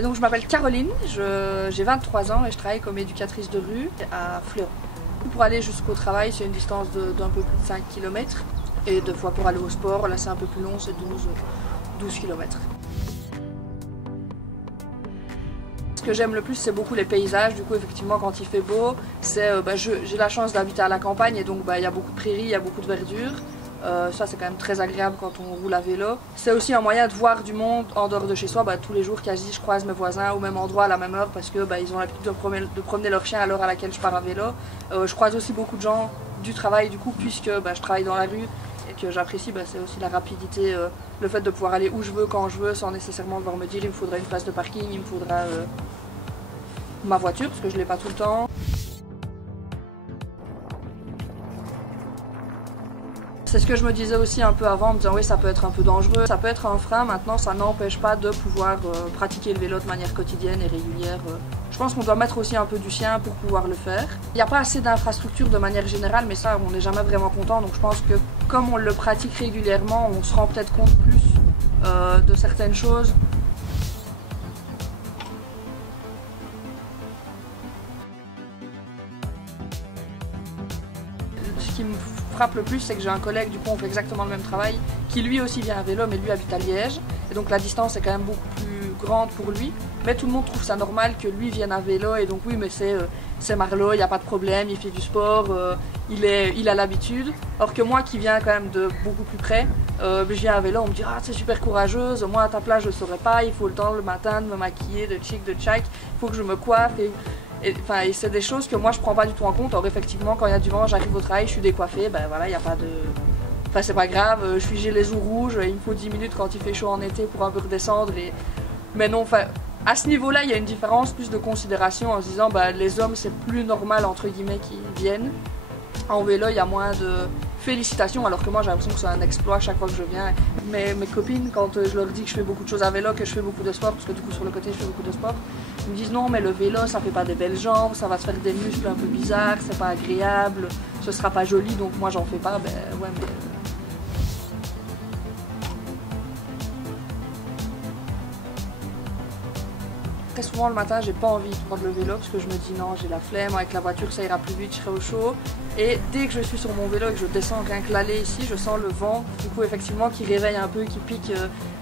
Donc je m'appelle Caroline, j'ai 23 ans et je travaille comme éducatrice de rue à Fleuron. Pour aller jusqu'au travail, c'est une distance d'un peu plus de 5 km. Et 2 fois pour aller au sport, là c'est un peu plus long, c'est 12 km. Ce que j'aime le plus, c'est beaucoup les paysages. Du coup, effectivement, quand il fait beau, j'ai la chance d'habiter à la campagne et donc il y a beaucoup de prairies, il y a beaucoup de verdure. Ça, c'est quand même très agréable quand on roule à vélo. C'est aussi un moyen de voir du monde en dehors de chez soi. Tous les jours, quasi, je croise mes voisins au même endroit à la même heure parce que ils ont l'habitude de promener leur chien à l'heure à laquelle je pars à vélo. Je croise aussi beaucoup de gens du travail, du coup, puisque je travaille dans la rue et que j'apprécie, c'est aussi la rapidité, le fait de pouvoir aller où je veux, quand je veux, sans nécessairement devoir me dire il me faudra une place de parking, il me faudra ma voiture, parce que je ne l'ai pas tout le temps. C'est ce que je me disais aussi un peu avant, en me disant oui, ça peut être un peu dangereux, ça peut être un frein. Maintenant, ça n'empêche pas de pouvoir pratiquer le vélo de manière quotidienne et régulière. Je pense qu'on doit mettre aussi un peu du sien pour pouvoir le faire. Il n'y a pas assez d'infrastructures de manière générale, mais ça, on n'est jamais vraiment content. Donc je pense que comme on le pratique régulièrement, on se rend peut-être compte plus de certaines choses. Ce qui me frappe le plus, c'est que j'ai un collègue, du coup on fait exactement le même travail, qui lui aussi vient à vélo, mais lui habite à Liège. Et donc la distance est quand même beaucoup plus grande pour lui. Mais tout le monde trouve ça normal que lui vienne à vélo, et donc oui, mais c'est Marlo, il n'y a pas de problème, il fait du sport, il a l'habitude. Alors que moi qui viens quand même de beaucoup plus près, je viens à vélo, on me dit ah c'est super courageuse, moi à ta place je ne saurais pas, il faut le temps le matin de me maquiller, de chic, de tchac, il faut que je me coiffe. Et c'est des choses que moi je prends pas du tout en compte. Or effectivement quand il y a du vent, j'arrive au travail, je suis décoiffée, voilà, il n'y a pas de... Enfin c'est pas grave, j'ai les os rouges, il me faut 10 minutes quand il fait chaud en été pour un peu redescendre. Mais non, à ce niveau-là, il y a une différence, plus de considération en se disant les hommes c'est plus normal entre guillemets qu'ils viennent. En vélo, il y a moins de félicitations, alors que moi j'ai l'impression que c'est un exploit chaque fois que je viens. Mes copines, quand je leur dis que je fais beaucoup de choses à vélo, que je fais beaucoup de sport, parce que du coup sur le côté je fais beaucoup de sport, ils me disent non mais le vélo ça fait pas des belles jambes, ça va te faire des muscles un peu bizarres, c'est pas agréable, ce sera pas joli, donc moi j'en fais pas. Ouais, mais... Très souvent le matin j'ai pas envie de prendre le vélo parce que je me dis non, j'ai la flemme, avec la voiture ça ira plus vite, je serai au chaud. Et dès que je suis sur mon vélo et que je descends rien que l'allée ici, je sens le vent, du coup effectivement qui réveille un peu, qui pique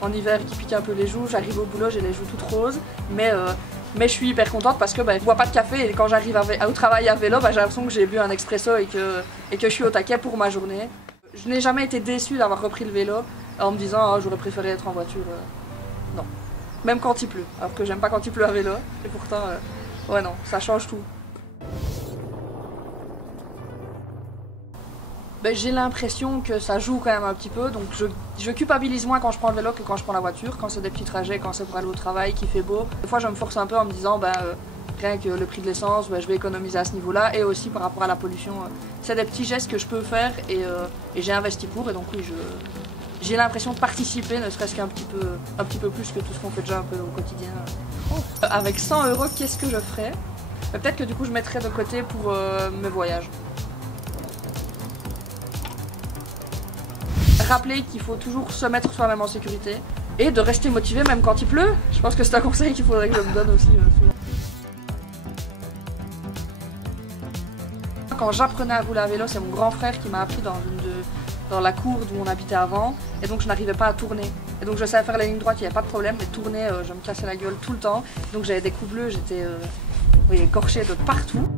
en hiver, qui pique un peu les joues. J'arrive au boulot, j'ai les joues toutes roses, mais je suis hyper contente parce que je bois pas de café et quand j'arrive au travail à vélo, j'ai l'impression que j'ai bu un expresso et que je suis au taquet pour ma journée. Je n'ai jamais été déçue d'avoir repris le vélo en me disant oh, j'aurais préféré être en voiture. Non. Même quand il pleut, alors que j'aime pas quand il pleut à vélo, et pourtant, ouais non, ça change tout. J'ai l'impression que ça joue quand même un petit peu, donc je culpabilise moins quand je prends le vélo que quand je prends la voiture, quand c'est des petits trajets, quand c'est pour aller au travail, qu'il fait beau. Des fois je me force un peu en me disant, rien que le prix de l'essence, je vais économiser à ce niveau-là, et aussi par rapport à la pollution. C'est des petits gestes que je peux faire, et j'ai investi pour, et donc oui, j'ai l'impression de participer, ne serait-ce qu'un petit peu plus que tout ce qu'on fait déjà un peu au quotidien. Avec 100 €, qu'est-ce que je ferais? Peut-être que du coup je mettrais de côté pour mes voyages. Rappeler qu'il faut toujours se mettre soi-même en sécurité et de rester motivé même quand il pleut. Je pense que c'est un conseil qu'il faudrait que je me donne aussi souvent. Quand j'apprenais à rouler à vélo, c'est mon grand frère qui m'a appris dans la cour d'où on habitait avant, et donc je n'arrivais pas à tourner. Et donc je savais faire la ligne droite, il n'y avait pas de problème, mais tourner, je me cassais la gueule tout le temps. Donc j'avais des coups bleus, j'étais écorchée de partout.